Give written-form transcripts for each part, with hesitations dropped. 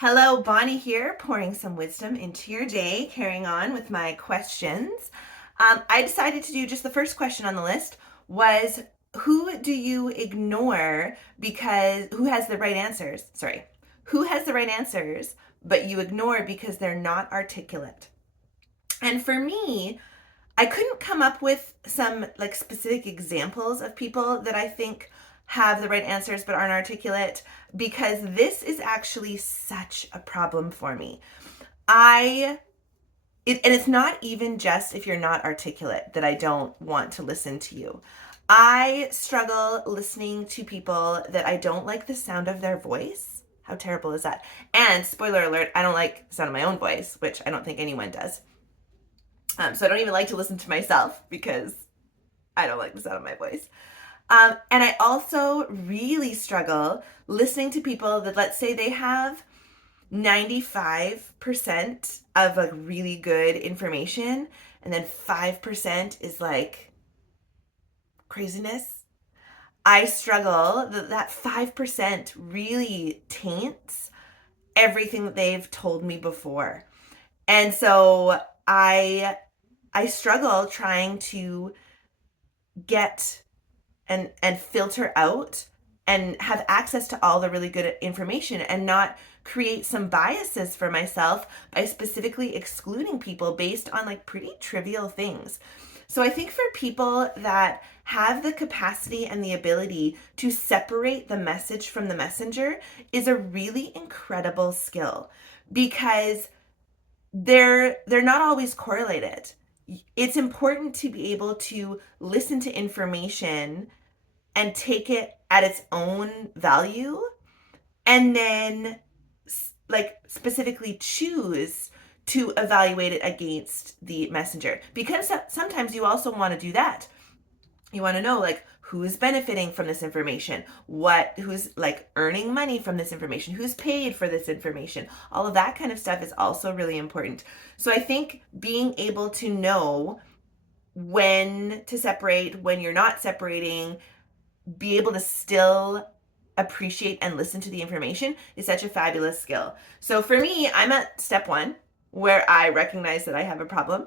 Hello, Bonnie here, pouring some wisdom into your day, carrying on with my questions. I decided to do just the first question on the list was who do you ignore because who has the right answers? Sorry. Who has the right answers, but you ignore because they're not articulate? And for me, I couldn't come up with some like specific examples of people that I think have the right answers but aren't articulate because this is actually such a problem for me. And it's not even just if you're not articulate that I don't want to listen to you. I struggle listening to people that I don't like the sound of their voice. How terrible is that? And spoiler alert, I don't like the sound of my own voice, which I don't think anyone does. So I don't even like to listen to myself because I don't like the sound of my voice. And I also really struggle listening to people that, let's say, they have 95% of like really good information, and then 5% is like craziness. I struggle that 5% really taints everything that they've told me before. And so I struggle trying to get and filter out and have access to all the really good information and not create some biases for myself by specifically excluding people based on like pretty trivial things. So I think for people that have the capacity and the ability to separate the message from the messenger is a really incredible skill because they're not always correlated. It's important to be able to listen to information and take it at its own value and then like specifically choose to evaluate it against the messenger, because sometimes you also want to do that. You want to know like who's benefiting from this information, who's like earning money from this information, who's paid for this information. All of that kind of stuff is also really important. So I think being able to know when to separate, when you're not separating, be able to still appreciate and listen to the information is such a fabulous skill. So for me, I'm at step 1 where I recognize that I have a problem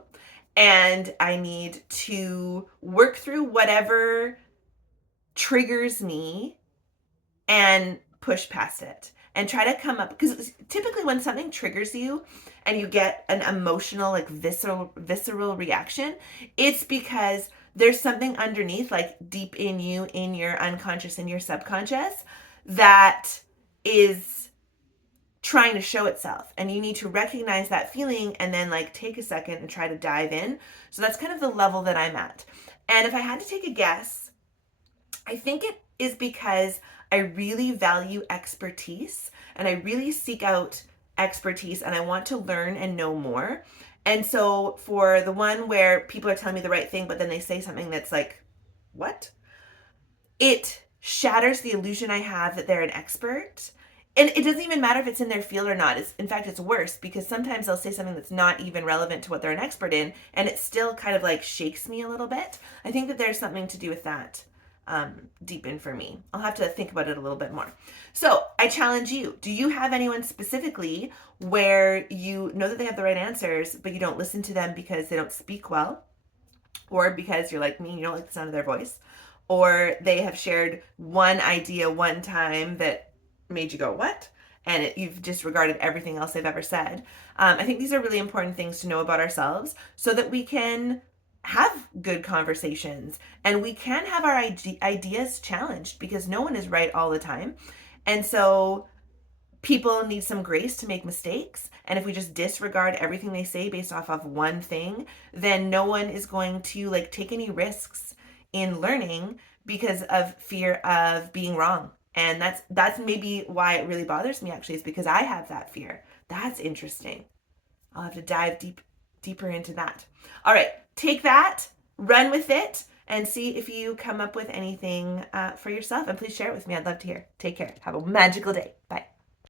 and I need to work through whatever triggers me and push past it and try to come up, because typically when something triggers you and you get an emotional like visceral reaction, it's because there's something underneath, like deep in you, in your unconscious, in your subconscious, that is trying to show itself, and you need to recognize that feeling and then like take a second and try to dive in. So that's kind of the level that I'm at. And if I had to take a guess, I think it is because I really value expertise and I really seek out expertise and I want to learn and know more. And so for the one where people are telling me the right thing, but then they say something that's like, what? It shatters the illusion I have that they're an expert. And it doesn't even matter if it's in their field or not. In fact, it's worse because sometimes they'll say something that's not even relevant to what they're an expert in, and it still kind of like shakes me a little bit. I think that there's something to do with that deep in for me. I'll have to think about it a little bit more. So I challenge you. Do you have anyone specifically where you know that they have the right answers, but you don't listen to them because they don't speak well, or because you're like me, you don't like the sound of their voice, or they have shared one idea one time that made you go, what? And you've disregarded everything else they've ever said. I think these are really important things to know about ourselves so that we can have good conversations and we can have our ideas challenged, because no one is right all the time. And so people need some grace to make mistakes. And if we just disregard everything they say based off of one thing, then no one is going to like take any risks in learning because of fear of being wrong. And that's maybe why it really bothers me, actually, is because I have that fear. That's interesting. I'll have to dive deeper into that. All right, take that, run with it, and see if you come up with anything for yourself. And please share it with me. I'd love to hear. Take care. Have a magical day. Bye.